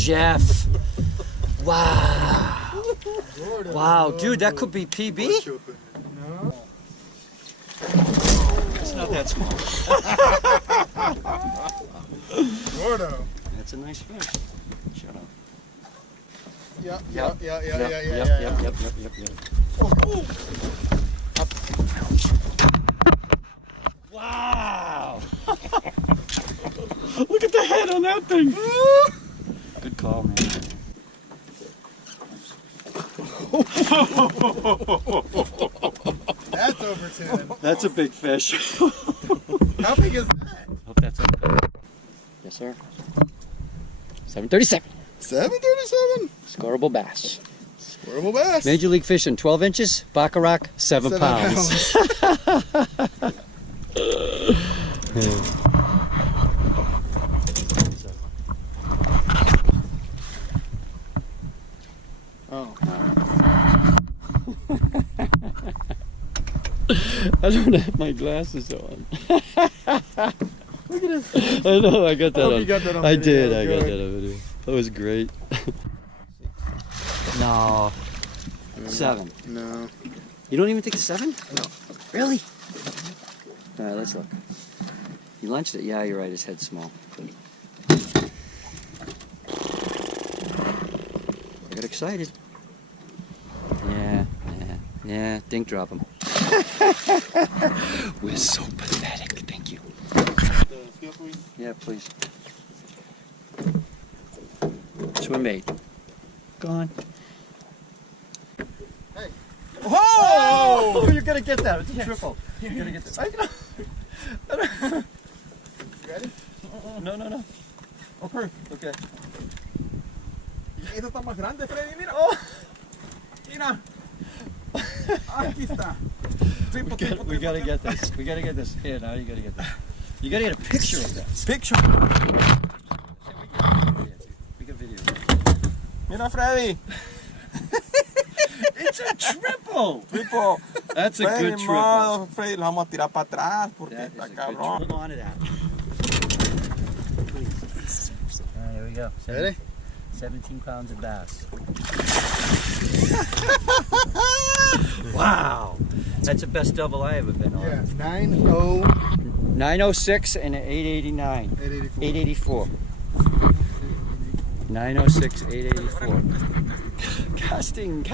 Jeff. Wow. Wow, dude, that could be PB? No. It's not that small. Gordo. That's a nice fish. Shut up. Yep. Oh. Wow! Look at the head on that thing. Good call, man. That's over 10. That's a big fish. How big is that? Hope that's okay. Yes, sir. 737. 737. Scoreable bass. Squirrable bass. Major League Fishing, 12 inches. Baccarac, 7 pounds. Oh. I don't have my glasses on. Look at this. I know, I got that on. You got that on I video. did, I got that on video. That was great. No. 7. No. You don't even think it's 7? No. Really? All right, let's look. You lunched it? Yeah, you're right. His head's small. I got excited. Yeah. Dink drop him. We're so pathetic. Thank you. Yeah, please. Swim bait. Gone. Hey. Oh! You're gonna get that. It's a triple. You're gonna get that. You ready? No. Oh, perfect. Okay. Esta está más grande, Freddy. Mira. Oh. Mira. Aquí está. We gotta get this. We gotta get this. Here, now you gotta get this. You gotta get a picture of that. Picture. We got video. Mira, Freddy. It's a triple. Triple. That's a Freddy, good triple. no, Freddy, lo vamos a tirar para atrás porque That está is a good cabrón. triple. Hold on to that. Alright, here we go. Ready? 17 pounds of bass. Wow. That's the best double I ever been on. Yeah, 906 and an 889. 884. 906, 884. Casting.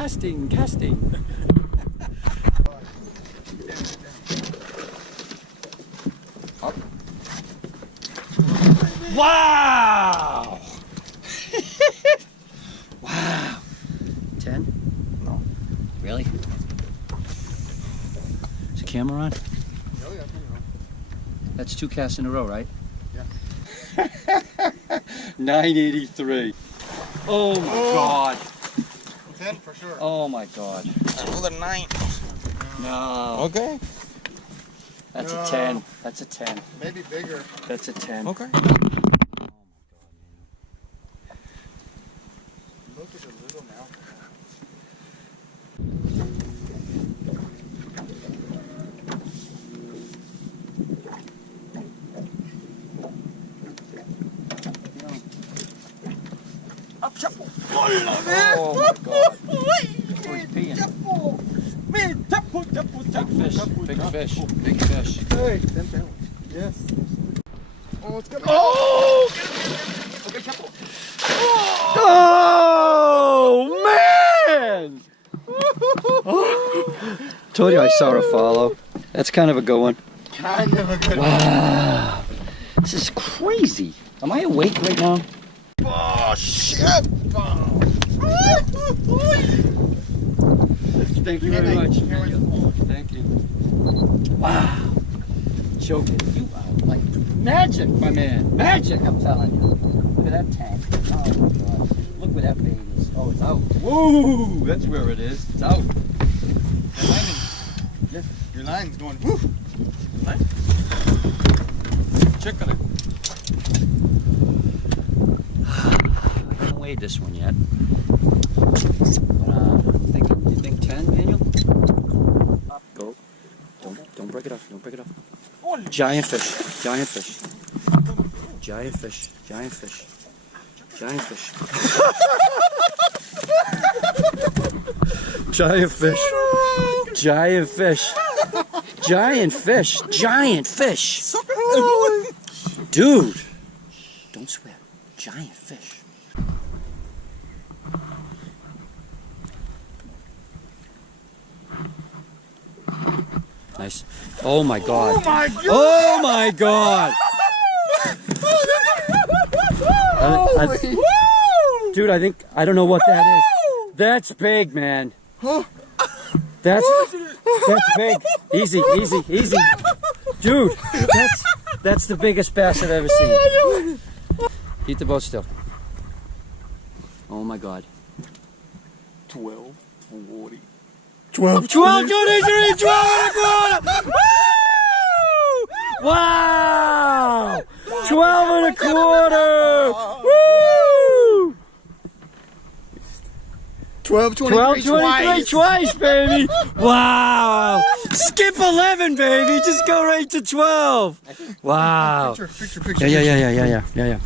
Wow! Wow. 10? No. Really? Is the camera on? Oh, yeah, That's 2 casts in a row, right? Yeah. 983. Oh my God. 10 for sure. Oh my God. Another 9. No. Okay. That's No. a 10. That's a 10. Maybe bigger. That's a 10. Okay. Oh my God, Look at the little mouth. Oh my God. Where's peeing? Big fish. Hey, 10 pounds. Yes. Oh, it's coming. Oh! Okay, chapo. Oh man! Told you I saw her follow. That's kind of a good one. Kind of a good one. Wow. This is crazy. Am I awake right now? Oh, shit. Thank you very much. Thank you. Wow. Choking. You are like magic, my man. Magic, I'm telling you. Look at that tank. Oh my God. Look where that bait is. Oh, it's out. Woo! That's where it is. It's out. Your line's going. Woo. Line? Check on it. I haven't weighed this one yet. But you think 10, Daniel? Go. Don't break it off. Don't break it off. Giant fish. Giant fish. Giant fish. Giant fish. Giant fish. Giant fish. Giant fish. Giant fish. Giant fish. Dude. Don't swear. Giant fish. Nice. Oh my god. Oh my god. Dude, I don't know what that is. That's big, man. That's big. Easy, easy, easy. Dude, that's the biggest bass I've ever seen. Keep the boat still. Oh my god. 12:40. 12, 23, 12 and a quarter! Woo! Wow! 12 and a quarter! Woo! 12:23 twice, baby! Wow! Skip 11, baby! Just go right to 12! Wow! Picture. Yeah.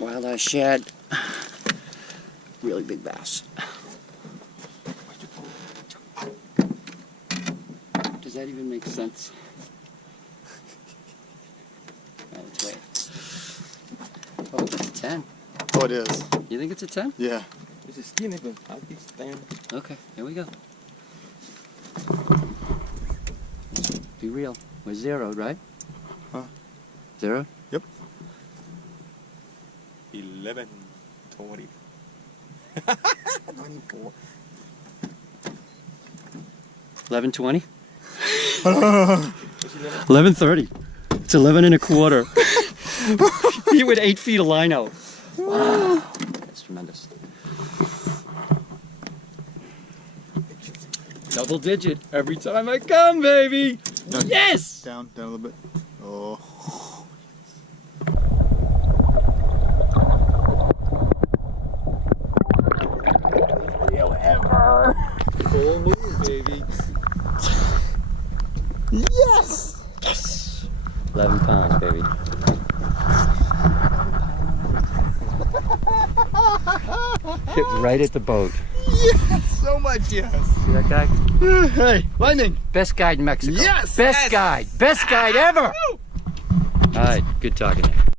Wild-eyed shad. Really big bass. Does that even make sense? That's right. Oh, it's a 10. Oh, it is. You think it's a 10? Yeah. It's a skinny, but I think it's thin. Okay, here we go. Be real. We're zeroed, right? Huh? Zero? Yep. 11:20. 94. 11:20? 11:30. It's 11 and a quarter. You with 8 feet of line out. Wow. That's tremendous. Double digit every time I come, baby. Yes! Down a little bit. Oh. Full moon, baby. Yes! Yes! 11 pounds, baby. Hit right at the boat. Yes! So much yes! See that guy? Hey, lightning! Best guide in Mexico. Yes! Best guide. Best guide ever! All right, good talking to you.